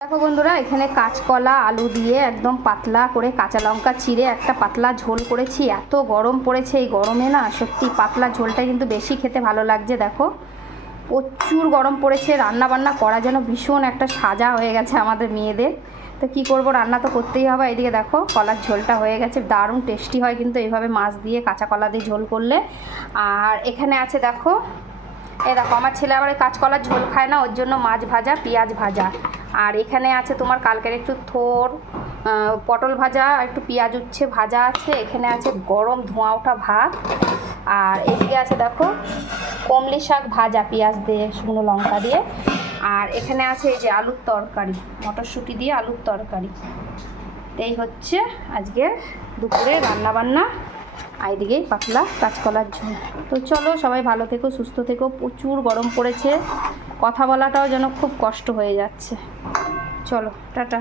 দেখো বন্ধুরা, এখানে কাঁচকলা আলু দিয়ে একদম পাতলা করে কাঁচা লঙ্কা চিড়ে একটা পাতলা ঝোল করেছি। এত গরম পড়েছে, এই গরমে না সত্যি পাতলা ঝোলটা কিন্তু বেশি খেতে ভালো লাগছে। দেখো প্রচুর গরম পড়েছে, রান্না বান্না করা যেন ভীষণ একটা সাজা হয়ে গেছে আমাদের মেয়েদের। তো কি করব, রান্না তো করতেই হবে। এইদিকে দেখো কলার ঝোলটা হয়ে গেছে, দারুণ টেস্টি হয় কিন্তু এইভাবে মাছ দিয়ে কাঁচা কলা দিয়ে ঝোল করলে। আর এখানে আছে দেখো, এই দেখো আমার ছেলে আবার কাঁচকলার ঝোল খায় না, ওর জন্য মাছ ভাজা পেঁয়াজ ভাজা। আর এখানে আছে তোমার কালকের একটু থোর পটল ভাজা, একটু পেঁয়াজ উচ্ছে ভাজা আছে। এখানে আছে গরম ধোঁয়া ওঠা ভাত। আর এদিকে আছে দেখো কমলি শাক ভাজা পেঁয়াজ দিয়ে শুকনো লঙ্কা দিয়ে। আর এখানে আছে এই যে আলুর তরকারি, মটরশুঁটি দিয়ে আলুর তরকারি। এই হচ্ছে আজকের দুপুরে রান্নাবান্না। আর এদিকেই পাতলা কাঁচকলার ঝোল। তো চলো সবাই ভালো থেকো, সুস্থ থেকো। প্রচুর গরম পড়েছে, কথা বলাটাও যেন খুব কষ্ট হয়ে যাচ্ছে। চলো টাটা।